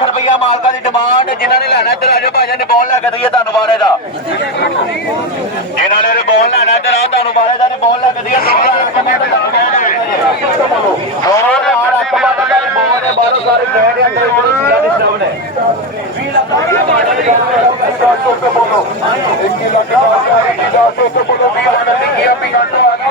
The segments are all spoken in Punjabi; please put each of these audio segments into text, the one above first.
ਲੱਖ ਰੁਪਈਆ ਮਾਲਕਾਂ ਦੀ ਡਿਮਾਂਡ। ਜਿਨ੍ਹਾਂ ਨੇ ਲੈਣਾ ਇੱਧਰ ਆ ਜਾਓ ਭਾਈ, ਰਿਬੋਨ ਲੈ ਕੇ ਦਈਏ ਤੁਹਾਨੂੰ ਬਾਰੇ ਦਾ। ਜਿਨ੍ਹਾਂ ਨੇ ਰਿਬੋਨ ਲੈਣਾ ਇੱਧਰ ਆ, ਤੁਹਾਨੂੰ ਬਾਰੇ ਦਾ ਰਿਬੋਨ ਲੈ ਕੇ ਦਈਏ। 2 ਲੱਖ ਰੁਪਏ ਦਾ ਰਿਬੋਨ ਹੈ। ਬਾਹਰੋਂ ਸਾਰੇ ਬੈਠ ਅੰਦਰ ਜਿਹੜੇ ਸਿੱਧਾ ਡਿਸਟਰਬ ਨੇ 20 ਲੱਖ ਰੁਪਏ ਮਾਡਲ ਬੋਲੋ 21 ਲੱਖ ਦਾ ਬੋਲੋ 20 ਲੱਖ ਦੀ ਆਪੀ ਆਟੋ ਆ ਗਈ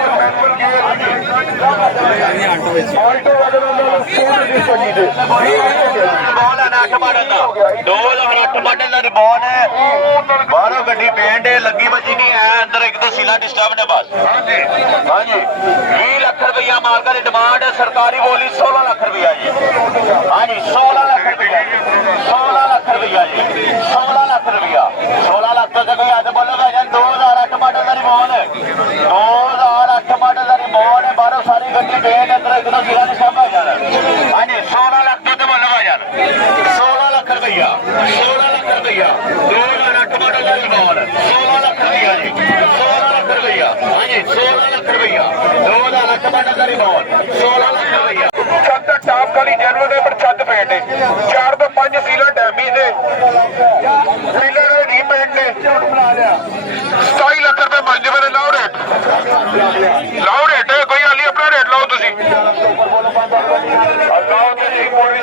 ਆਲਟੋ ਵਾਲੇ ਨੂੰ ਸੂਟ ਦੀ ਸਜੀ ਦੇ ਰਿਬੋਨ ਹੈ 8 ਮਾਡਲ ਦਾ 2008 ਮਾਡਲ ਦਾ ਰਿਬੋਨ ਹੈ। ਬਾਹਰੋਂ ਗੱਡੀ ਪੇਂਟ ਲੱਗੀ ਬੱਜੀ ਨਹੀਂ ਹੈ, ਅੰਦਰ ਇੱਕ ਦੋ ਸੀਲਾ ਡਿਸਟਰਬ ਨੇ ਬਸ। ਹਾਂਜੀ 20 ਲੱਖ ਰੁਪਈਆ ਮਾਲਕਾਂ ਦੀ ਡਿਮਾਂਡ। ਸਰਕਾਰੀ ਬੋਲੀ 16 ਲੱਖ ਰੁਪਈਆ ਜੀ। ਹਾਂਜੀ 16 ਲੱਖ ਰੁਪਈਆ 16 ਲੱਖ ਰੁਪਈਆ ਜੀ 16 ਲੱਖ ਰੁਪਈਆ 16 ਲੱਖ ਤੋਂ ਕੋਈ ਹੱਦ ਬੋਲੋ ਭਾਈ। 2008 ਮਾਡਲ ਦਾ ਰਿਬੋਨ 2008 ਮਾਡਲ ਦਾ ਰਿਬੋਨ ਹੈ। ਬਾਹਰੋਂ ਸਾਰੀ ਗੱਡੀ ਪੇਂਟ ਅੰਦਰ ਇੱਕ ਦੋ ਸੀਲਾ ਡਿਸਟਰਬ ਹੋ ਜਾਣਾ। ਹਾਂਜੀ 16 ਲੱਖ ਤੋਂ ਬੋਲੋ ਭਾਈ 16 ਲੱਖ ਰੁਪਈਆ 16 ਲੱਖ ਰੁਪਈਆ 2008 ਮਾਡਲ ਦਾ ਰਿਬੋਨ 16 ਲੱਖ ਰੁਪਈਆ ਜੀ 16 ਲੱਖ ਰੁਪਈਆ। ਹਾਂਜੀ 16 ਲੱਖ ਰੁਪਈਆ 2008 ਮਾਡਲ ਦਾ ਰਿਬੋਨ 16 ਲੱਖ ਰੁਪਈਆ। ਛੱਤ ਟਾਪ ਵਾਲੀ ਜਨਰਲ ਦੇ ਪਰ ਛੱਤ ਪੇਂਟ 4 ਤੋਂ 5 ਸੀਲਰ ਡੈਮੀ ਨੇ ਸੀਲਰ ਰੀਪੇਂਟ ਨੇ 27 ਲੱਖ ਰੁਪਏ ਮੰਗ ਜੇ ਮੇਰੇ ਲਾਓ ਰੇਟ ਕੋਈ ਹਾਲੀ ਆਪਣਾ ਰੇਟ ਲਾਓ ਤੁਸੀਂ ਲਾਓ ਤੁਸੀਂ ਮੋੜੀ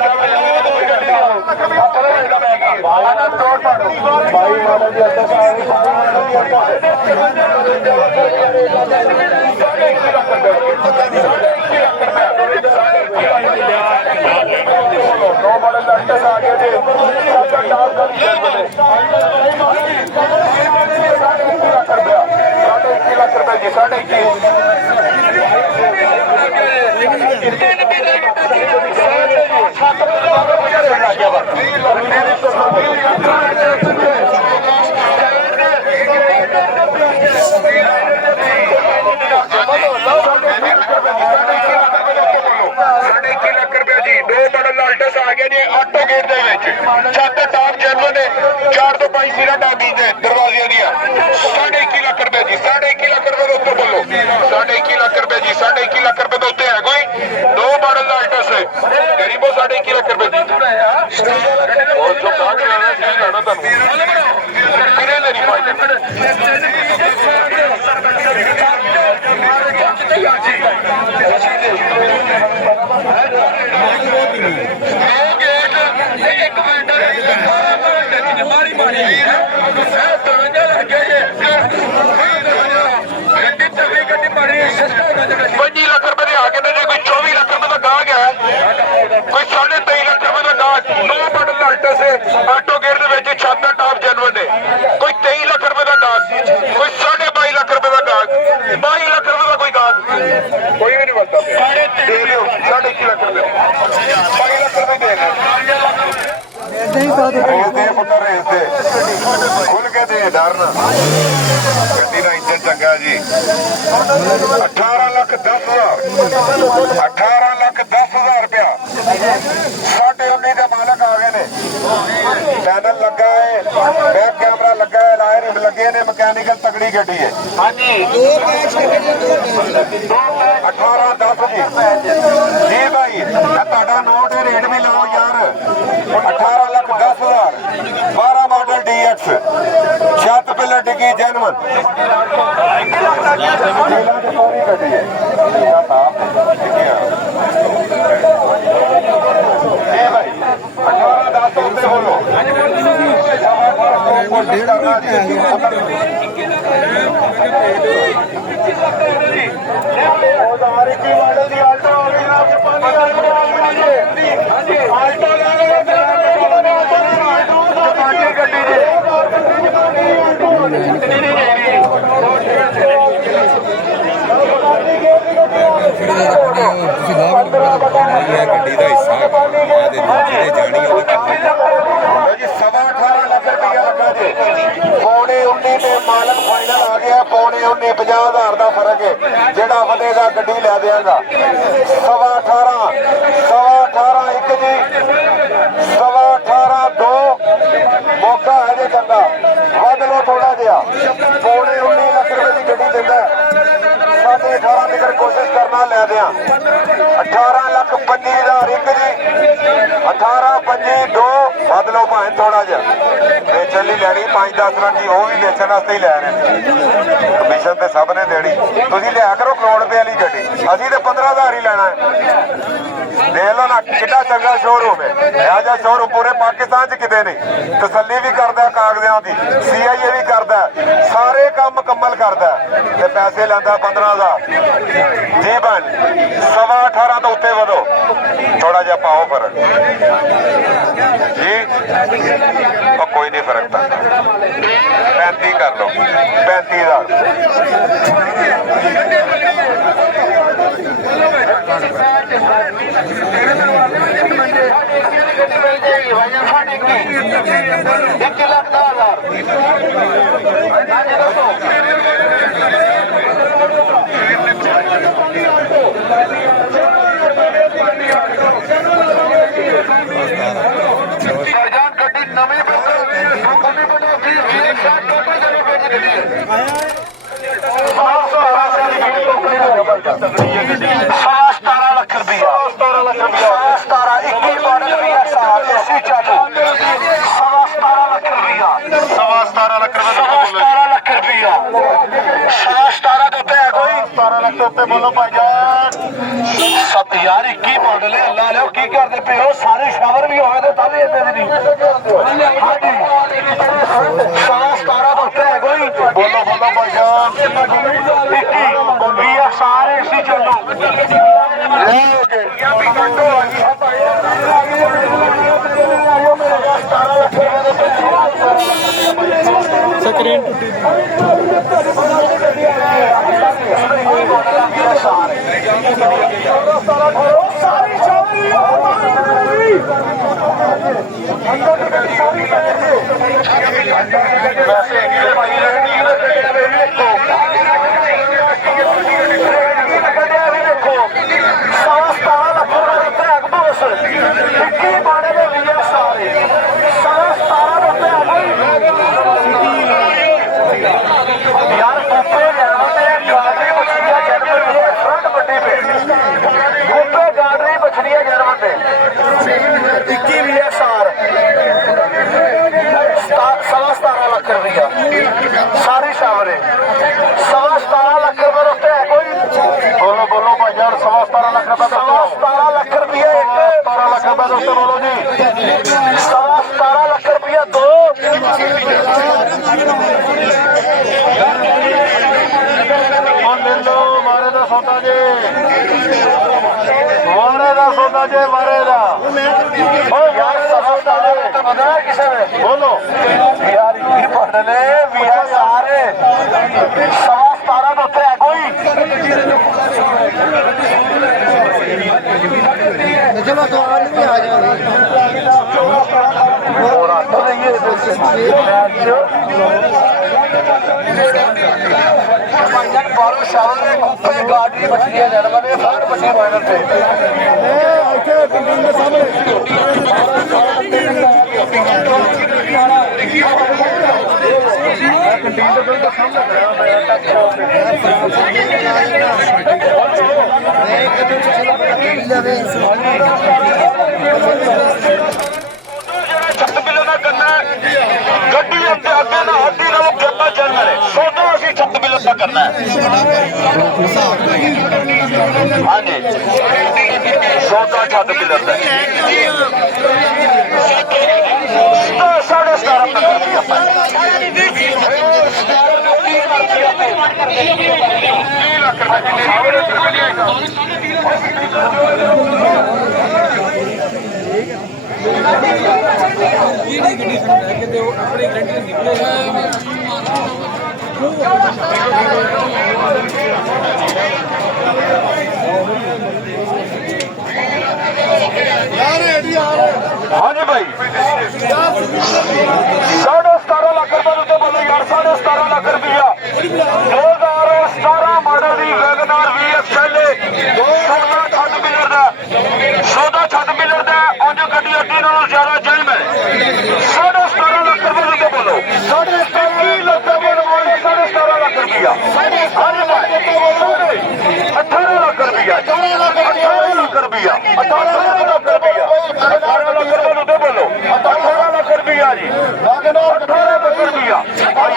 ਆਟੋ ਗੇਟ ਦੇ ਵਿੱਚ ਛੱਤ ਟਾਪ ਜਨਰਲ ਨੇ 4 ਤੋਂ 5 ਸੀਟਾਂ ਡਾਬੀ ਦੇ ਦਰਵਾਜ਼ਿਆਂ ਦੀਆਂ 21.5 ਲੱਖ ਰੁਪਏ ਜੀ 21.5 ਲੱਖ ਰੁਪਏ ਦੇ ਉੱਤੇ ਬੋਲੋ 21.5 ਲੱਖ ਰੁਪਏ ਜੀ 21.5 ਲੱਖ ਰੁਪਏ ਦੇ ਉੱਤੇ ਹੈ ਕੋਈ 2 ਮਾਡਲ ਦਾ ਆਲਟਸ ਗਰੀਬੋ 21.5 ਲੱਖ ਰੁਪਏ ਦੀ ਉਹ ਜੋ ਕਾਗ ਲੈਣਾ ਸੀ ਲੈਣਾ ਤੁਹਾਨੂੰ ਕਿਹਨੇ ਦੇ ਨਹੀਂ ਇੱਕ ਮਿੰਟ ਮਾਰੀ ਮਾਰੀ 25 ਲੱਖ ਰੁਪਏ ਦੇ ਆ ਕੇ ਨੇ। ਜੇ ਕੋਈ 24 ਲੱਖ ਰੁਪਏ ਦਾ ਗਾਹਕ ਹੈ, ਕੋਈ 23.5 ਲੱਖ ਰੁਪਏ ਦਾ ਗਾਹਕ 9 ਮਾਡਲ ਆਲਟਸ ਆਟੋ ਗੇਟ ਦੇ ਵਿੱਚ ਛੱਤ ਦਾ ਟਾਪ ਜਨਰਲ ਨੇ ਕੋਈ 23 ਲੱਖ ਰੁਪਏ ਦਾ ਗਾਹਕ, ਕੋਈ 22.5 ਲੱਖ ਰੁਪਏ ਦਾ ਗਾਹਕ, 22 ਲੱਖ ਰੁਪਏ ਦਾ ਕੋਈ ਗਾਹਕ ਕੋਈ ਵੀ ਨਹੀਂ ਬਚਦਾ। ਦੇ ਦਿਓ 21.5 ਲੱਖ ਰੁਪਏ 22 ਲੱਖ ਰੁਪਏ ਦੇ ਖੁੱਲ ਕੇ ਦੇ ਡਰਨ ਗੱਡੀ ਦਾ ਇੰਜਨ ਚੰਗਾ ਜੀ 18 ਲੱਖ 10 ਹਜ਼ਾਰ 18 ਲੱਖ 10 ਹਜ਼ਾਰ ਰੁਪਇਆ 19.5 ਦੇ ਮਾਲਕ ਆ ਗਏ ਨੇ। ਪੈਨਲ ਲੱਗਾ ਹੈ, ਬੈਕ ਕੈਮਰਾ ਲੱਗਾ ਹੈ, ਲਾਇਰ ਲੱਗੇ ਨੇ, ਮਕੈਨੀਕਲ ਤਗੜੀ ਗੱਡੀ ਹੈ। ਹਾਂਜੀ 18 10 ਜੀ ਭਾਈ ਤੁਹਾਡਾ ਨੋਟ ਰੇਟ ਵੀ ਲਾਓ ਯਾਰ 18 ਲੱਖ 10 ਹਜ਼ਾਰ 12 ਮਾਡਲ DX ਛੱਤ ਪਿੱਲਰ ਡਿੱਗੀ ਜੈਨਵਨ ਗੱਡੀ ਹੈ। ਭਾਈ 18 10 ਉੱਤੇ ਬੋਲੋ 21 ਮਾਡਲ ਦੀ ਆਲਟੋ ਹੋ ਗਈ ਨਾ ਆਲਟੋ ਗੱਡੀ ਗੱਡੀ ਦਾ ਹਿੱਸਾ ਜਿਹੜੇ ਜਾਣੀ ਜੀ 18.5 ਲੱਖ ਰੁਪਇਆ ਲੱਗਾ ਜੀ। 19.5 ਤੇ ਮਾਲਕ ਫਾਈਨਲ ਆ ਗਿਆ। 19.5 50 ਹਜ਼ਾਰ ਦਾ ਫਰਕ ਹੈ। ਜਿਹੜਾ ਵਧੇਗਾ ਗੱਡੀ ਲੈ ਦਿਆਂਗਾ 18.5 ਇੱਕ ਜੀ 18.5 2 ਮੌਕਾ ਹੈ ਜੇ ਚੰਗਾ ਵੱਧ ਲੋ ਥੋੜਾ ਜਿਹਾ 19.5 ਲੱਖ ਰੁਪਏ ਦੀ ਗੱਡੀ ਦਿੰਦਾ 18.5 ਤੱਕ ਕੋਸ਼ਿਸ਼ ਕਰਨਾ ਲੈ ਦਿਆਂ 18 ਲੱਖ 25 ਹਜ਼ਾਰ ਇੱਕ ਜੀ 18 25 2 ਵੱਧ ਲਓ ਭਾਵੇਂ ਥੋੜਾ ਜਿਹਾ ਵੇਚਣ ਲਈ ਲੈਣੀ 5-10 ਰੁਪਏ ਉਹ ਵੀ ਵੇਚਣ ਵਾਸਤੇ ਹੀ ਲੈ ਰਹੇ ਨੇ ਕਮਿਸ਼ਨ ਤੇ ਸਭ ਨੇ ਦੇਣੀ ਤੁਸੀਂ ਲਿਆ ਕਰੋ ਕਰੋੜ ਰੁਪਏ ਵਾਲੀ ਗੱਡੀ ਅਸੀਂ ਤੇ 15,000 ਹੀ ਲੈਣਾ ਦੇਖ ਲਓ ਨਾ ਕਿੱਡਾ ਚੰਗਾ ਸ਼ੋਰੂਮ ਹੈ ਇਹੋ ਜਿਹਾ ਸ਼ੋਰੂਮ ਪੂਰੇ ਪਾਕਿਸਤਾਨ 'ਚ ਕਿਤੇ ਨਹੀਂ ਤਸੱਲੀ ਵੀ ਕਰਦਾ ਕਾਗਜ਼ਾਂ ਦੀ CIA ਵੀ ਕਰਦਾ ਸਾਰੇ ਕੰਮ ਮੁਕੰਮਲ ਕਰਦਾ ਤੇ ਪੈਸੇ ਲੈਂਦਾ 15,000 ਜੀ ਬਣ 18.5 ਤੋਂ ਉੱਤੇ ਵਧੋ ਥੋੜਾ ਜਿਹਾ ਪਾਓ ਫਰਕ ਜੀ ਉਹ ਕੋਈ ਨਹੀਂ ਫਰਕ ਤਾਂ 35 ਕਰ ਲਓ 17 ਲੱਖ ਰੁਪਇਆ 21 ਮਾਡਲ ਵੀ ਹੈ ਸਾਲ ਇਸੇ ਚਾਲੂ 17 ਲੱਖ ਰੁਪਇਆ 17 ਲੱਖ ਰੁਪਇਆ 17 ਦੇ ਉੱਤੇ ਹੈ ਕੋਈ 17 ਲੱਖ ਦੇ ਉੱਤੇ ਬੋਲੋ ਭਾਈਜਾਨ 21 ਮਾਡਲ ਹੈ ਅੱਲਾ ਲਿਓ ਕੀ ਕਰਦੇ ਪਏ ਹੋ ਸਾਰੇ ਸ਼ਾਵਰ ਵੀ ਹੋਵੇ ਤੇ ਤਾਂ ਵੀ ਇੱਥੇ ਦੀ ਨਹੀਂ ਹਾਂਜੀ 17 ਦੇ ਉੱਤੇ ਹੈ ਕੋਈ ਬੋਲੋ ਭਾਈਜਾਨ 21 ਵੀ ਹੈ ਸਾਰੇ ਇਸੇ ਚਾਲੂ ਸਕਰੀਨ ਟੁੱਟੀ सारी शावरे 17 लाख रुपए रुपये है कोई बोलो भाईजान 17 लाख रुपए 17 लाख रुपया 17 लाख रुपए दोस्तों बोलो जी 17 लाख रुपया दो लो मारे का सौदा जी मारे का यार पता किसे बोलो यार बदले भी है सारे 17 तो उत्ते है कोई चलो तो भी आ जाओ और आता नहीं है बारो शावर कुप्पे गाड़ी मछलियां जानवर ने सारे मछली माइनर थे कैंटीन के सामने ਗੱਡੀ ਉੱਤੇ ਅੱਗੇ ਨਾ ਹੱਡੀ ਨਾਲ ਗੱਲਾਂ ਚੱਲਣਾ ਨੇ ਸੋਚੋ ਅਸੀਂ 7 ਬਿੱਲ ਦਾ ਕਰਨਾ ਹੈ ਹਾਂਜੀ ਸੋਚਾ 7 ਬਿੱਲ ਦਾ 17.5 हाँ जी भाई 17.5 लाख रुपए बोलो यार 17.5 लाख रुपया 2017 मॉडल की वैगनार VXL 6 मिलर का 6 मिलर का उंज गड्डी अड्डी नालों ज्यादा जायम है 17.5 लाख रुपए बोलो 21 लाख बोलो 17.5 लाख रुपया 18 लाख रुपया 18 लाख रुपया 18 लाख रुपया 18 लाख रुपए बोलो ਰੁਪਿਆ ਜੀ ਵੈਗਨਾਰ 18 ਲੱਖ ਰੁਪਿਆ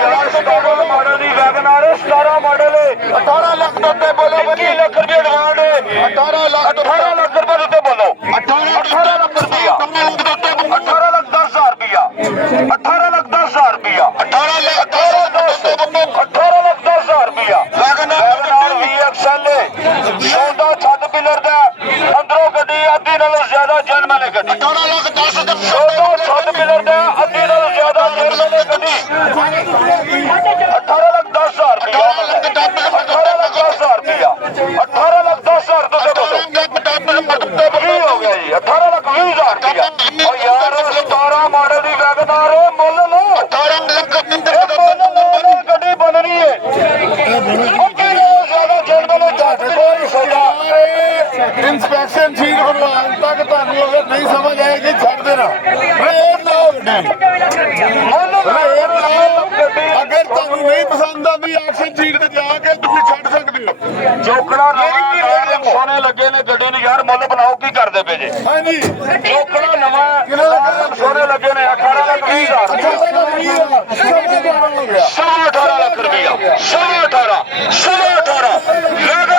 ਯਾਰ 17 ਮਾਡਲ ਦੀ ਵੈਗਨਾਰ 17 ਮਾਡਲ 18 ਲੱਖ ਦੇ ਉੱਤੇ ਬੋਲੋ 21 ਲੱਖ ਰੁਪਏ ਡਿਮਾਂਡ 18 ਲੱਖ 18 ਲੱਖ ਰੁਪਏ ਦੇ ਉੱਤੇ ਬੋਲੋ 18 ਲੱਖ ਰੁਪਿਆ 18 ਲੱਖ 10,000 ਰੁਪਿਆ 18 ਲੱਖ 10,000 ਰੁਪਿਆ 18 ਲੱਖ 10,000 ਰੁਪਿਆ ਵੈਗਨਾਰ VXL 14 ਛੱਤ ਪਿਲਰ ਦਾ ਅੰਦਰੋਂ ਗੱਡੀ ਅੱਧੀ ਨਾਲੋਂ ਜ਼ਿਆਦਾ ਜਰਮਨ ਹੈ ਗੱਡੀ 18 ਲੱਖ 10 ਦੇ 14 ਛੱਤ ਪਿਲਰ ਦਾ ਅੱਧੀ ਨਾਲੋਂ ਜ਼ਿਆਦਾ ਜਰਮਨ ਹੈ ਗੱਡੀ 18 ਲੱਖ 10,000 ਰੁਪਿਆ 18 ਲੱਖ 10,000 ਰੁਪਿਆ 18 ਲੱਖ 10,000 ਤੁਸੀਂ ਬੋਲੋ ਕੀ ਹੋ ਗਿਆ ਜੀ 18 ਲੱਖ 20,000 ਰੁਪਿਆ ਓ ਯਾਰ 17 ਮਾਡਲ ਦੀ ਵੈਗਨਾਰ ਮੁੱਲ ਲਓ 18 ਲੱਖ ਇਹ ਮੁੱਲ ਲਓ ਗੱਡੀ ਬਣਨੀ ਹੈ ਅੱਧੀ ਨਾਲੋਂ ਜ਼ਿਆਦਾ ਜਰਮਨ ਹੈ ਜੱਟ ਕੋਈ ਸੌਦਾ ਇੰਸਪੈਕਸ਼ਨ ਸ਼ੀਟ ਬਣਵਾਉਣ ਤੱਕ ਤੁਹਾਨੂੰ ਅਗਰ ਨਹੀਂ ਸਮਝ ਆਏਗੀ ਛੱਡ ਦੇਣਾ ਰੇਟ ਨਾ ਅਗਰ ਤੁਹਾਨੂੰ ਨਹੀਂ ਪਸੰਦ ਆਉਂਦੀ ਐਕਸ਼ਨ ਸ਼ੀਟ ਤੇ ਜਾ ਕੇ ਤੁਸੀਂ ਛੱਡ ਸਕਦੇ ਹੋ ਚੋਕੜਾ ਨਵਾਂ ਸੋਨੇ ਲੱਗੇ ਨੇ ਗੱਡੀ ਨੂੰ ਯਾਰ ਮੁੱਲ ਬਣਾਓ ਕੀ ਕਰਦੇ ਪਏ ਜੇ ਹਾਂਜੀ ਚੋਕੜਾ ਨਵਾਂ ਸੋਨੇ ਲੱਗੇ ਨੇ 18 ਲੱਖ 20,000 18 ਲੱਖ ਰੁਪਇਆ 18 18 18